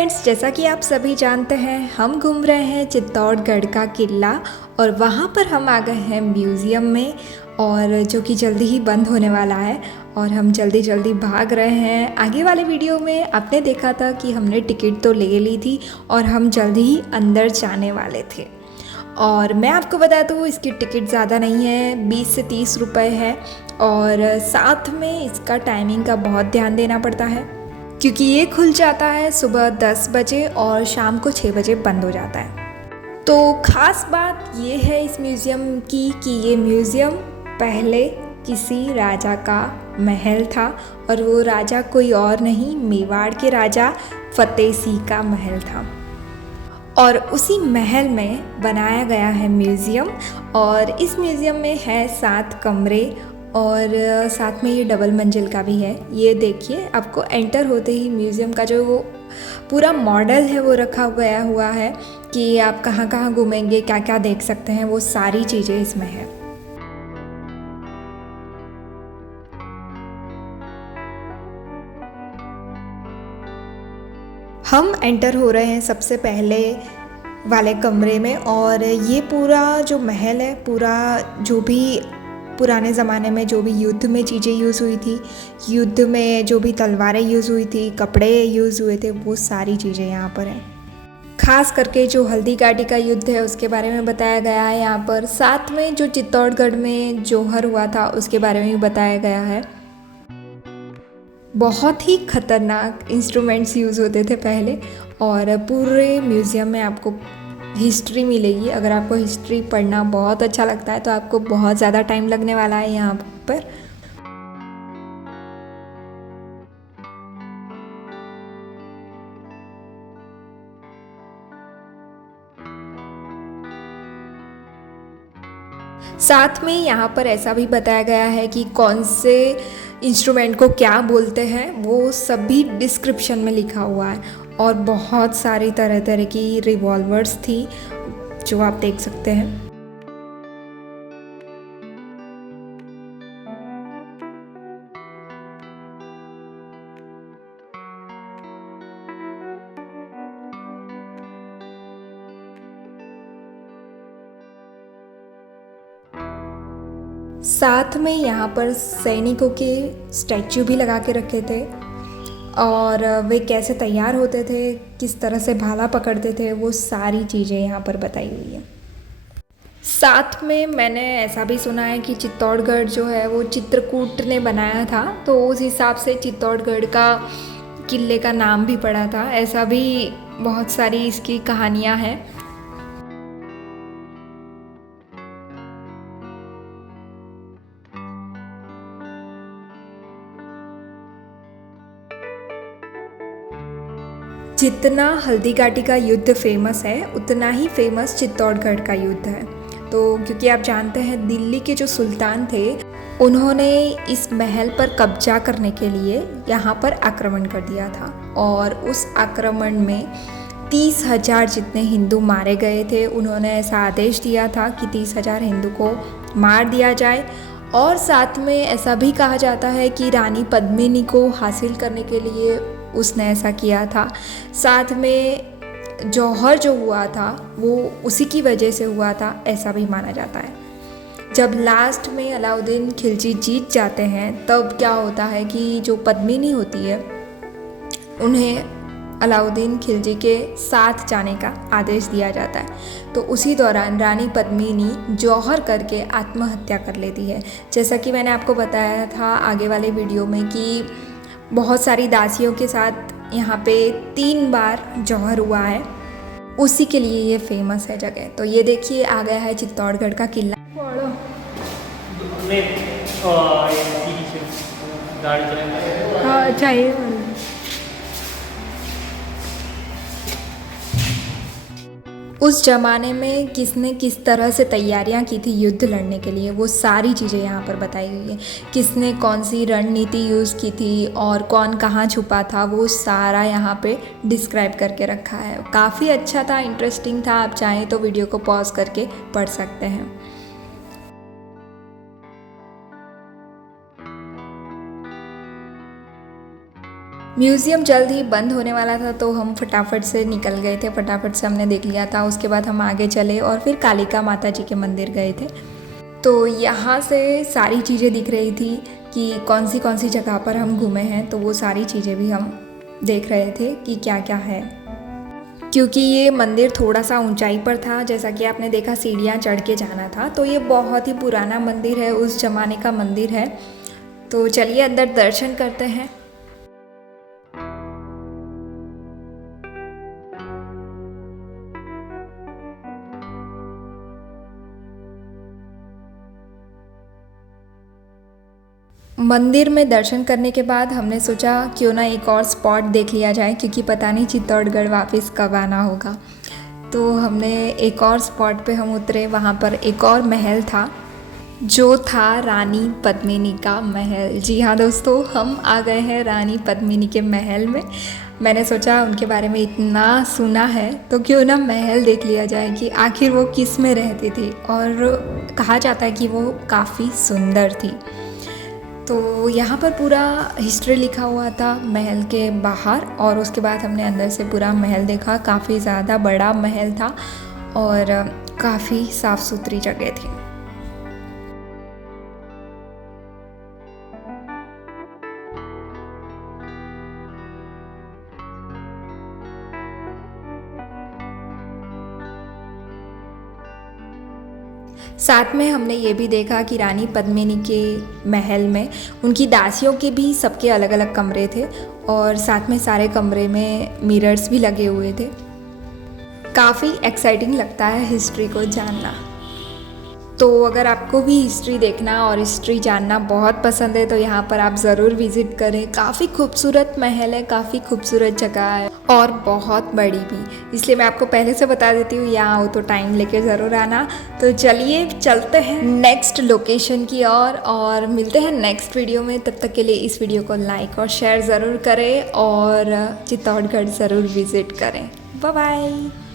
Friends, जैसा कि आप सभी जानते हैं हम घूम रहे हैं चित्तौड़गढ़ का किला और वहाँ पर हम आ गए हैं म्यूज़ियम में और जो कि जल्दी ही बंद होने वाला है और हम जल्दी जल्दी भाग रहे हैं। आगे वाले वीडियो में आपने देखा था कि हमने टिकट तो ले ली थी और हम जल्दी ही अंदर जाने वाले थे। और मैं आपको बता दूँ इसकी टिकट ज़्यादा नहीं है, 20 से 30 रुपए है और साथ में इसका टाइमिंग का बहुत ध्यान देना पड़ता है क्योंकि ये खुल जाता है सुबह 10 बजे और शाम को 6 बजे बंद हो जाता है। तो ख़ास बात ये है इस म्यूज़ियम की कि ये म्यूज़ियम पहले किसी राजा का महल था और वो राजा कोई और नहीं, मेवाड़ के राजा फतेह सिंह का महल था और उसी महल में बनाया गया है म्यूज़ियम। और इस म्यूज़ियम में है 7 कमरे और साथ में ये डबल मंजिल का भी है। ये देखिए, आपको एंटर होते ही म्यूज़ियम का जो वो पूरा मॉडल है वो रखा गया हुआ है कि आप कहाँ कहाँ घूमेंगे, क्या क्या देख सकते हैं, वो सारी चीज़ें इसमें है। हम एंटर हो रहे हैं सबसे पहले वाले कमरे में और ये पूरा जो महल है, पूरा जो भी पुराने ज़माने में जो भी युद्ध में चीज़ें यूज़ हुई थी, युद्ध में जो भी तलवारें यूज़ हुई थी, कपड़े यूज़ हुए थे, वो सारी चीज़ें यहाँ पर हैं। खास करके जो हल्दी घाटी का युद्ध है उसके बारे में बताया गया है यहाँ पर। साथ में जो चित्तौड़गढ़ में जौहर हुआ था उसके बारे में भी बताया गया है। बहुत ही खतरनाक इंस्ट्रूमेंट्स यूज़ होते थे पहले और पूरे म्यूज़ियम में आपको हिस्ट्री मिलेगी। अगर आपको हिस्ट्री पढ़ना बहुत अच्छा लगता है तो आपको बहुत ज़्यादा टाइम लगने वाला है यहाँ पर। साथ में यहाँ पर ऐसा भी बताया गया है कि कौन से इंस्ट्रूमेंट को क्या बोलते हैं, वो सभी डिस्क्रिप्शन में लिखा हुआ है। और बहुत सारी तरह तरह की रिवॉल्वर्स थी जो आप देख सकते हैं। साथ में यहाँ पर सैनिकों के स्टैचू भी लगा के रखे थे और वे कैसे तैयार होते थे, किस तरह से भाला पकड़ते थे, वो सारी चीज़ें यहाँ पर बताई हुई है। साथ में मैंने ऐसा भी सुना है कि चित्तौड़गढ़ जो है वो चित्रकूट ने बनाया था, तो उस हिसाब से चित्तौड़गढ़ का किले का नाम भी पड़ा था। ऐसा भी बहुत सारी इसकी कहानियाँ हैं। जितना हल्दी घाटी का युद्ध फेमस है उतना ही फेमस चित्तौड़गढ़ का युद्ध है। तो क्योंकि आप जानते हैं दिल्ली के जो सुल्तान थे उन्होंने इस महल पर कब्जा करने के लिए यहाँ पर आक्रमण कर दिया था और उस आक्रमण में 30,000 जितने हिंदू मारे गए थे। उन्होंने ऐसा आदेश दिया था कि 30,000 हिंदू को मार दिया जाए और साथ में ऐसा भी कहा जाता है कि रानी पद्मिनी को हासिल करने के लिए उसने ऐसा किया था। साथ में जौहर जो हुआ था वो उसी की वजह से हुआ था, ऐसा भी माना जाता है। जब लास्ट में अलाउद्दीन खिलजी जीत जाते हैं तब क्या होता है कि जो पद्मिनी होती है उन्हें अलाउद्दीन खिलजी के साथ जाने का आदेश दिया जाता है। तो उसी दौरान रानी पद्मिनी जौहर करके आत्महत्या कर लेती है। जैसा कि मैंने आपको बताया था आगे वाले वीडियो में कि बहुत सारी दासियों के साथ यहाँ पे 3 बार जौहर हुआ है, उसी के लिए ये फेमस है जगह। तो ये देखिए आ गया है चित्तौड़गढ़ का किला। हाँ अच्छा, उस ज़माने में किसने किस तरह से तैयारियां की थी युद्ध लड़ने के लिए, वो सारी चीज़ें यहाँ पर बताई हुई है। किसने कौन सी रणनीति यूज़ की थी और कौन कहाँ छुपा था, वो सारा यहाँ पे डिस्क्राइब करके रखा है। काफ़ी अच्छा था, इंटरेस्टिंग था। आप चाहें तो वीडियो को पॉज करके पढ़ सकते हैं। म्यूज़ियम जल्द ही बंद होने वाला था तो हम फटाफट से निकल गए थे, फटाफट से हमने देख लिया था। उसके बाद हम आगे चले और फिर कालिका माता जी के मंदिर गए थे। तो यहाँ से सारी चीज़ें दिख रही थी कि कौन सी जगह पर हम घूमे हैं, तो वो सारी चीज़ें भी हम देख रहे थे कि क्या क्या है। क्योंकि ये मंदिर थोड़ा सा ऊंचाई पर था, जैसा कि आपने देखा सीढ़ियाँ चढ़ के जाना था, तो ये बहुत ही पुराना मंदिर है, उस ज़माने का मंदिर है। तो चलिए अंदर दर्शन करते हैं। मंदिर में दर्शन करने के बाद हमने सोचा क्यों ना एक और स्पॉट देख लिया जाए, क्योंकि पता नहीं चित्तौड़गढ़ वापस कब आना होगा। तो हमने एक और स्पॉट पे हम उतरे, वहाँ पर एक और महल था जो था रानी पद्मिनी का महल। जी हाँ दोस्तों, हम आ गए हैं रानी पद्मिनी के महल में। मैंने सोचा उनके बारे में इतना सुना है तो क्यों ना महल देख लिया जाए कि आखिर वो किस में रहती थी, और कहा जाता है कि वो काफ़ी सुंदर थी। तो यहाँ पर पूरा हिस्ट्री लिखा हुआ था महल के बाहर, और उसके बाद हमने अंदर से पूरा महल देखा। काफ़ी ज़्यादा बड़ा महल था और काफ़ी साफ़ सुथरी जगह थी। साथ में हमने ये भी देखा कि रानी पद्मिनी के महल में उनकी दासियों के भी सबके अलग अलग कमरे थे, और साथ में सारे कमरे में मिरर्स भी लगे हुए थे। काफ़ी एक्साइटिंग लगता है हिस्ट्री को जानना। तो अगर आपको भी हिस्ट्री देखना और हिस्ट्री जानना बहुत पसंद है तो यहाँ पर आप ज़रूर विज़िट करें। काफ़ी खूबसूरत महल है, काफ़ी खूबसूरत जगह है और बहुत बड़ी भी, इसलिए मैं आपको पहले से बता देती हूँ, यहाँ आओ तो टाइम लेके ज़रूर आना। तो चलिए चलते हैं नेक्स्ट लोकेशन की ओर और मिलते हैं नेक्स्ट वीडियो में। तब तक के लिए इस वीडियो को लाइक और शेयर ज़रूर करें और चित्तौड़गढ़ ज़रूर विज़िट करें। Bye bye.